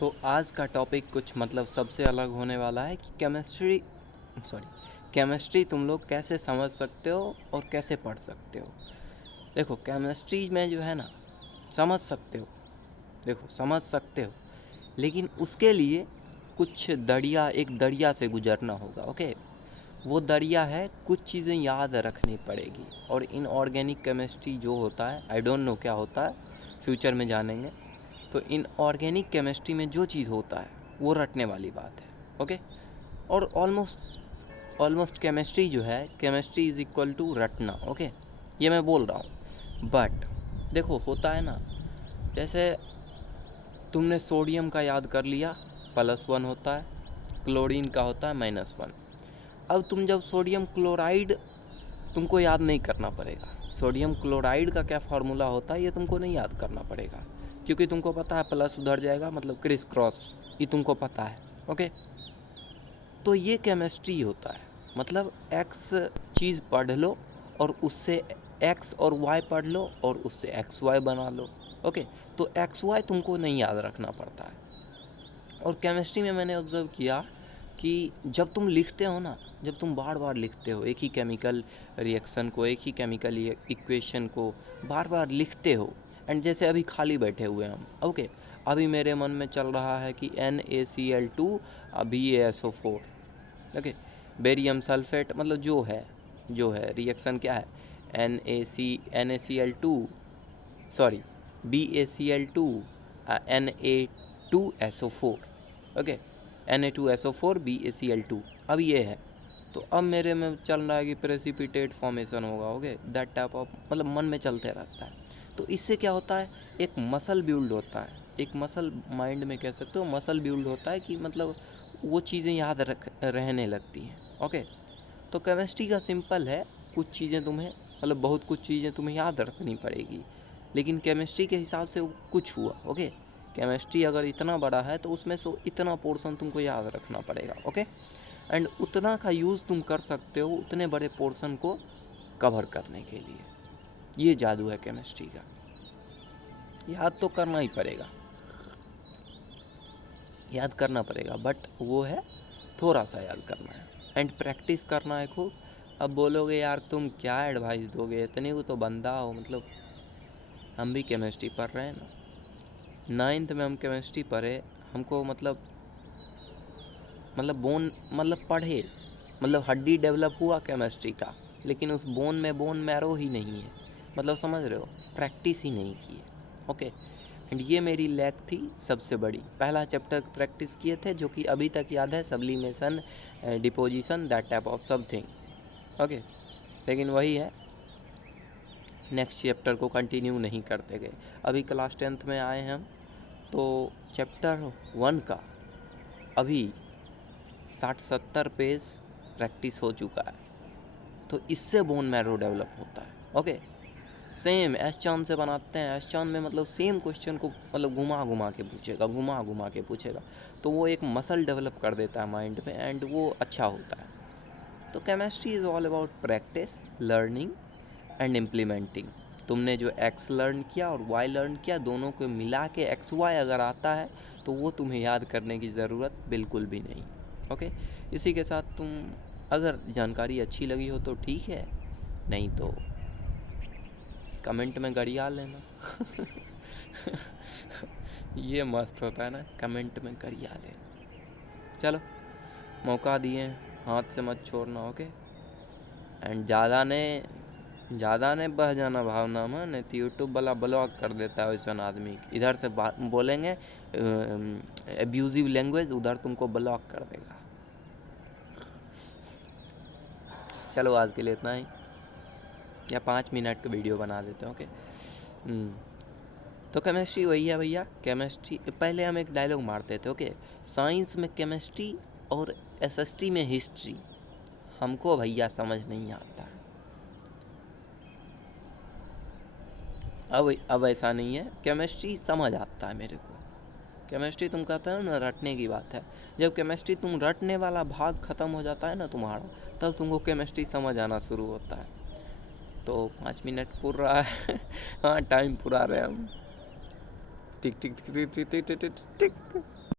तो आज का टॉपिक कुछ मतलब सबसे अलग होने वाला है कि केमिस्ट्री तुम लोग कैसे समझ सकते हो और कैसे पढ़ सकते हो। देखो केमिस्ट्री में जो है ना, समझ सकते हो लेकिन उसके लिए कुछ एक दरिया से गुजरना होगा। ओके, वो दरिया है, कुछ चीज़ें याद रखनी पड़ेगी। और इनऑर्गेनिक केमिस्ट्री जो होता है, आई डोंट नो क्या होता है, फ्यूचर में जानेंगे। तो इनऑर्गेनिक केमिस्ट्री में जो चीज़ होता है वो रटने वाली बात है। ओके, और ऑलमोस्ट केमिस्ट्री जो है, केमिस्ट्री इज़ इक्वल टू रटना। ओके, ये मैं बोल रहा हूँ। बट देखो होता है ना, जैसे तुमने सोडियम का याद कर लिया, +1 होता है, क्लोरीन का होता है -1। अब तुम जब सोडियम क्लोराइड, तुमको याद नहीं करना पड़ेगा सोडियम क्लोराइड का क्या फार्मूला होता है, ये तुमको नहीं याद करना पड़ेगा, क्योंकि तुमको पता है प्लस उधर जाएगा, मतलब क्रिस क्रॉस, ये तुमको पता है। ओके, तो ये केमिस्ट्री होता है। मतलब एक्स चीज़ पढ़ लो और उससे एक्स और वाई पढ़ लो और उससे एक्स वाई बना लो। ओके, तो एक्स वाई तुमको नहीं याद रखना पड़ता है। और केमिस्ट्री में मैंने ऑब्ज़र्व किया कि जब तुम लिखते हो ना, जब तुम बार बार लिखते हो एक ही केमिकल रिएक्शन को, एक ही केमिकल इक्वेशन को बार बार लिखते हो, एंड जैसे अभी खाली बैठे हुए हम, ओके, अभी मेरे मन में चल रहा है कि NaCl2 BaSO4, okay, barium sulphate, मतलब जो है रिएक्शन क्या है, NaCl2 sorry BaCl2 Na2SO4, okay, Na2SO4 BaCl2। अब ये है, तो अब मेरे में चल रहा है कि प्रेसिपिटेट फॉर्मेशन होगा। ओके, दैट टाइप ऑफ, मतलब मन में चलते रहता है। तो इससे क्या होता है, एक मसल बिल्ड होता है, एक मसल, माइंड में कह सकते हो मसल बिल्ड होता है, कि मतलब वो चीज़ें याद रहने लगती हैं। ओके, तो केमिस्ट्री का सिंपल है, कुछ चीज़ें तुम्हें, मतलब बहुत कुछ चीज़ें तुम्हें याद रखनी पड़ेगी, लेकिन केमिस्ट्री के हिसाब से वो कुछ हुआ। ओके, केमिस्ट्री अगर इतना बड़ा है तो उसमें से इतना पोर्शन तुमको याद रखना पड़ेगा। ओके, एंड उतना का यूज़ तुम कर सकते हो उतने बड़े पोर्शन को कवर करने के लिए। ये जादू है केमिस्ट्री का। याद तो करना ही पड़ेगा, याद करना पड़ेगा, बट वो है थोड़ा सा याद करना है एंड प्रैक्टिस करना है खूब। अब बोलोगे यार तुम क्या एडवाइस दोगे, इतने को तो बंदा हो, मतलब हम भी केमिस्ट्री पढ़ रहे हैं ना, 9th में हम केमिस्ट्री पढ़े, हमको मतलब बोन, मतलब पढ़े, मतलब हड्डी डेवलप हुआ केमिस्ट्री का, लेकिन उस बोन में बोन मैरो ही नहीं है, मतलब समझ रहे हो, प्रैक्टिस ही नहीं की है। ओके, एंड ये मेरी लैक थी सबसे बड़ी। पहला चैप्टर प्रैक्टिस किए थे, जो कि अभी तक याद है, sublimation, deposition, that type of something. Okay, लेकिन वही है, नेक्स्ट चैप्टर को कंटिन्यू नहीं करते गए। अभी क्लास 10th में आए हैं हम, तो चैप्टर 1 का अभी 60-70 पेज प्रैक्टिस हो चुका है। तो इससे बोन मैरो डेवलप होता है। ओके, सेम एस चांद से बनाते हैं, एस चांद में मतलब सेम क्वेश्चन को मतलब घुमा घुमा के पूछेगा, तो वो एक मसल डेवलप कर देता है माइंड में, एंड वो अच्छा होता है। तो chemistry is all about practice, learning and implementing. तुमने जो एक्स लर्न किया और वाई लर्न किया, दोनों को मिला के एक्स वाई अगर आता है, तो वो तुम्हें याद करने की ज़रूरत बिल्कुल भी नहीं। ओके, इसी के साथ तुम, अगर जानकारी अच्छी लगी हो तो ठीक है, नहीं तो कमेंट में गरिया लेना। ये मस्त होता है ना, कमेंट में गरिया लेना। चलो, मौका दिए, हाथ से मत छोड़ना। ओके, एंड ज़्यादा ने बह जाना भावना में, नहीं तो यूट्यूब वाला ब्लॉक कर देता है वैसा आदमी। इधर से बात बोलेंगे एब्यूजिव लैंग्वेज, उधर तुमको ब्लॉक कर देगा। चलो आज के लिए इतना ही, या 5 मिनट का वीडियो बना देते हैं। ओके, तो केमिस्ट्री वही है भैया। केमिस्ट्री, पहले हम एक डायलॉग मारते थे। ओके, साइंस में केमिस्ट्री और SST में हिस्ट्री, हमको भैया समझ नहीं आता। अब ऐसा नहीं है, केमिस्ट्री समझ आता है मेरे को। केमिस्ट्री तुम कहते हो ना, रटने की बात है। जब केमिस्ट्री तुम रटने वाला भाग ख़त्म हो जाता है ना तुम्हारा, तब तुमको केमिस्ट्री समझ आना शुरू होता है। तो 5 मिनट पूरा रहा है। हाँ, टाइम पूरा रहे हम। टिक टिक टिक टिक टिक टिक टिक टिक।